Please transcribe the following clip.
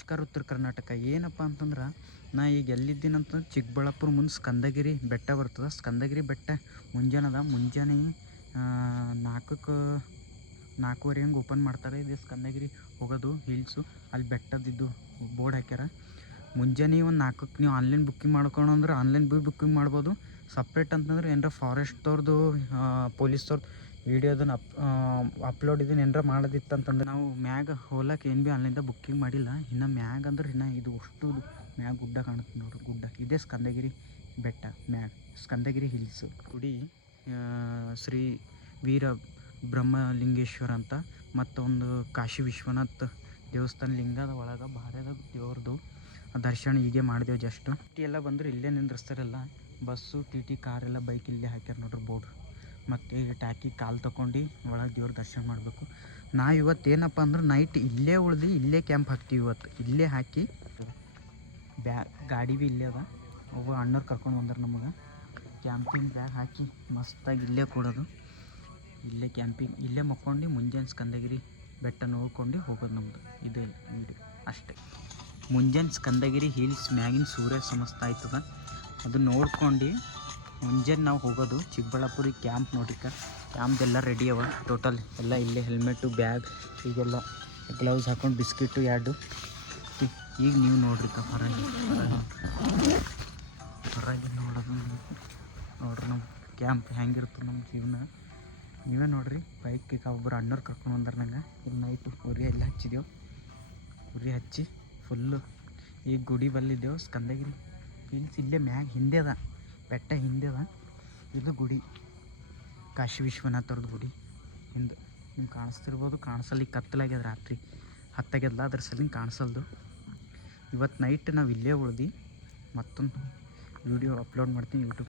ನಮಸ್ಕಾರ ಉತ್ತರ ಕರ್ನಾಟಕ. ಏನಪ್ಪ ಅಂತಂದ್ರೆ ನಾ ಈಗ ಎಲ್ಲಿದ್ದೀನಂತಂದ್ರೆ ಚಿಕ್ಕಬಳ್ಳಾಪುರ ಮುಂದೆ ಸ್ಕಂದಗಿರಿ ಬೆಟ್ಟ ಬರ್ತದೆ. ಸ್ಕಂದಗಿರಿ ಬೆಟ್ಟ ಮುಂಜಾನೆ 4:30 ಹಂಗೆ ಓಪನ್ ಮಾಡ್ತಾರೆ. ಇದು ಸ್ಕಂದಗಿರಿ ಹೋಗೋದು ಹಿಲ್ಸು. ಅಲ್ಲಿ ಬೆಟ್ಟದಿದ್ದು ಬೋರ್ಡ್ ಹಾಕ್ಯಾರ. ಮುಂಜಾನೆ ಒಂದು 4ಕ್ಕೆ ನೀವು ಆನ್ಲೈನ್ ಬುಕ್ಕಿಂಗ್ ಮಾಡ್ಕೊಂಡು ಅಂದ್ರೆ ಆನ್ಲೈನ್ ಬುಕ್ಕಿಂಗ್ ಮಾಡ್ಬೋದು. ಸಪ್ರೇಟ್ ಅಂತಂದ್ರೆ ಏನಾರ ಫಾರೆಸ್ಟ್ದವ್ರದ್ದು ಪೊಲೀಸ್ದವ್ರದ್ದು ವೀಡಿಯೋದನ್ನು ಅಪ್ಲೋಡ್ ಇದನ್ನು ಏನಾರ ಮಾಡೋದಿತ್ತು ಅಂತಂದ್ರೆ ನಾವು ಮ್ಯಾಗ ಹೋಲಕ್ಕೆ ಏನು ಭೀ ಆನ್ಲೈನ್ದಾಗ ಬುಕ್ಕಿಂಗ್ ಮಾಡಿಲ್ಲ. ಇನ್ನು ಮ್ಯಾಗ ಅಂದ್ರೆ ಇನ್ನು ಇದು ಅಷ್ಟು ಮ್ಯಾಗ ಗುಡ್ಡ ಕಾಣುತ್ತೆ ನೋಡ್ರಿ. ಗುಡ್ಡ ಇದೇ ಸ್ಕಂದಗಿರಿ ಬೆಟ್ಟ ಮ್ಯಾಗ ಸ್ಕಂದಗಿರಿ ಹಿಲ್ಸು. ಗುಡಿ ಶ್ರೀ ವೀರ ಬ್ರಹ್ಮಲಿಂಗೇಶ್ವರ ಅಂತ ಮತ್ತೊಂದು ಕಾಶಿ ವಿಶ್ವನಾಥ್ ದೇವಸ್ಥಾನ ಲಿಂಗದ ಒಳಗೆ ಭಾರ್ಯದ ದೇವ್ರದ್ದು ದರ್ಶನ ಹೀಗೆ ಮಾಡಿದೆವು. ಜಸ್ಟು ಎಲ್ಲ ಬಂದರೆ ಇಲ್ಲೇ ನಿಂದ್ರಿಸ್ತಾರಲ್ಲ ಬಸ್ಸು ಟಿ ಕಾರೆಲ್ಲ ಬೈಕ್ ಇಲ್ಲೇ ಹಾಕ್ಯಾರ ನೋಡ್ರಿ ಬೋರ್ಡ್. ಮತ್ತು ಈಗ ಟ್ಯಾಕಿ ಕಾಲು ತೊಗೊಂಡು ಒಳಗೆ ದೇವ್ರ ದರ್ಶನ ಮಾಡಬೇಕು. ಇವತ್ತೇನಪ್ಪ ಅಂದ್ರೆ ನೈಟ್ ಇಲ್ಲೇ ಉಳ್ದು ಇಲ್ಲೇ ಕ್ಯಾಂಪ್ ಹಾಕ್ತೀವಿ. ಇವತ್ತು ಇಲ್ಲೇ ಹಾಕಿ ಗಾಡಿ ಭೀ ಇಲ್ಲೇ ಅದ. ಒಬ್ಬ ಅಣ್ಣವ್ರು ಕರ್ಕೊಂಡು ಬಂದ್ರೆ ನಮಗೆ ಕ್ಯಾಂಪಿಂಗ್ ಬ್ಯಾಗ್ ಹಾಕಿ ಮಸ್ತಾಗಿ ಇಲ್ಲೇ ಕೊಡೋದು. ಇಲ್ಲೇ ಕ್ಯಾಂಪಿಂಗ್ ಇಲ್ಲೇ ಮಕ್ಕೊಂಡು ಮುಂಜಾನೆ ಸ್ಕಂದಗಿರಿ ಬೆಟ್ಟ ನೋಡ್ಕೊಂಡು ಹೋಗೋದು ನಮ್ಮದು. ಇದೇ ವೀಡಿಯೋ ಅಷ್ಟೇ. ಮುಂಜಾನೆ ಸ್ಕಂದಗಿರಿ ಹಿಲ್ಸ್ ಮ್ಯಾಗಿನ ಸೂರ್ಯ ಸಮಸ್ತ ಆಯ್ತದ. ಅದು ನೋಡ್ಕೊಂಡು ಮುಂಜಾನೆ ನಾವು ಹೋಗೋದು ಚಿಕ್ಕಬಳ್ಳಾಪುರಿಗೆ. ಕ್ಯಾಂಪ್ ನೋಡಿಕ ಕ್ಯಾಂಪ್ದೆಲ್ಲ ರೆಡಿ ಅವ ಟೋಟಲ್ ಎಲ್ಲ ಇಲ್ಲೇ. ಹೆಲ್ಮೆಟು ಬ್ಯಾಗ್ ಈಗೆಲ್ಲ ಗ್ಲೌಸ್ ಹಾಕೊಂಡು ಬಿಸ್ಕಿಟು 2. ಈಗ ನೀವು ನೋಡ್ರಿ ಹೊರಗೆ ನೋಡೋದು ನೋಡ್ರಿ ನಮ್ಮ ಕ್ಯಾಂಪ್ ಹೆಂಗಿರ್ತದೆ ನಮ್ಮ ಜೀವನ ನೀವೇ ನೋಡ್ರಿ. ಬೈಕ್ ಒಬ್ಬರು ಅಣ್ಣವ್ರು ಕರ್ಕೊಂಡು ಬಂದಾರ ನಂಗೆ. ಇಲ್ಲಿ ನೈಟು ಉರಿ ಎಲ್ಲ ಹಚ್ಚಿದೆವು. ಉರಿ ಹಚ್ಚಿ ಫುಲ್ಲು ಈಗ ಗುಡಿ ಬಲ್ಲಿದ್ದೆವು. ಸ್ಕಂದಗಿರಿ ಹಿಲ್ಸ್ ಇಲ್ಲೇ ಮ್ಯಾಗ ಹಿಂದೆ ಅದ, ಬೆಟ್ಟ ಹಿಂದೆ ಅದ. ಇದು ಗುಡಿ ಕಾಶಿ ವಿಶ್ವನಾಥವ್ರದ್ದು ಗುಡಿ ಹಿಂದೆ ನಿಮ್ಗೆ ಕಾಣಿಸ್ತಿರ್ಬೋದು. ಕಾಣಿಸಲ್ಲ, ಈಗ ಕತ್ತಲಾಗ್ಯದ, ರಾತ್ರಿ 10 ಆಗ್ಯದಲ್ಲ, ಅದ್ರ ಸಲಿಂದ ಕಾಣಿಸಲ್ದು. ಇವತ್ತು ನೈಟ್ ನಾವು ಇಲ್ಲೇ ಉಳ್ದು ಮತ್ತೊಂದು ವೀಡಿಯೋ ಅಪ್ಲೋಡ್ ಮಾಡ್ತೀನಿ ಯೂಟ್ಯೂಬ್.